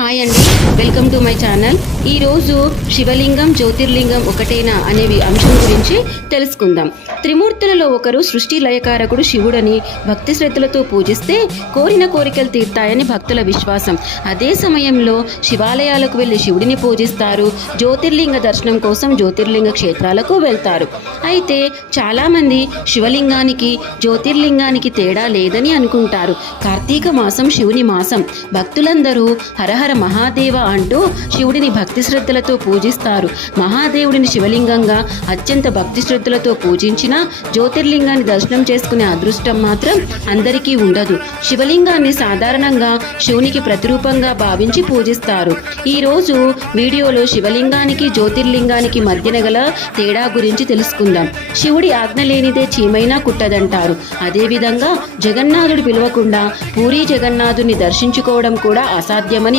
Hi అండి, welcome to my channel. ఈరోజు శివలింగం జ్యోతిర్లింగం ఒకటేనా అనే అంశం గురించి తెలుసుకుందాం. త్రిమూర్తులలో ఒకరు సృష్టి లయకారకుడు శివుడని భక్తి శ్రద్ధలతో పూజిస్తే కోరిన కోరికలు తీర్తాయని భక్తుల విశ్వాసం. అదే సమయంలో శివాలయాలకు వెళ్ళి శివుడిని పూజిస్తారు. జ్యోతిర్లింగ దర్శనం కోసం జ్యోతిర్లింగ క్షేత్రాలకు వెళ్తారు. అయితే చాలామంది శివలింగానికి జ్యోతిర్లింగానికి తేడా లేదని అనుకుంటారు. కార్తీక మాసం శివుని మాసం. భక్తులందరూ హరహర మహాదేవ అంటూ శివుడిని భక్తి శ్రద్ధలతో పూజిస్తారు. మహాదేవుడిని శివలింగంగా అత్యంత భక్తి శ్రద్ధలతో పూజించిన జ్యోతిర్లింగాన్ని దర్శనం చేసుకునే అదృష్టం మాత్రం అందరికీ ఉండదు. శివలింగాన్ని సాధారణంగా శివునికి ప్రతిరూపంగా భావించి పూజిస్తారు. ఈరోజు వీడియోలో శివలింగానికి జ్యోతిర్లింగానికి మధ్యన గల తేడా గురించి తెలుసుకుందాం. శివుడి ఆజ్ఞ లేనిదే చీమైనా కుట్టదంటారు. అదేవిధంగా జగన్నాథుడు పిలవకుండా పూరీ జగన్నాథుని దర్శించుకోవడం కూడా అసాధ్యమని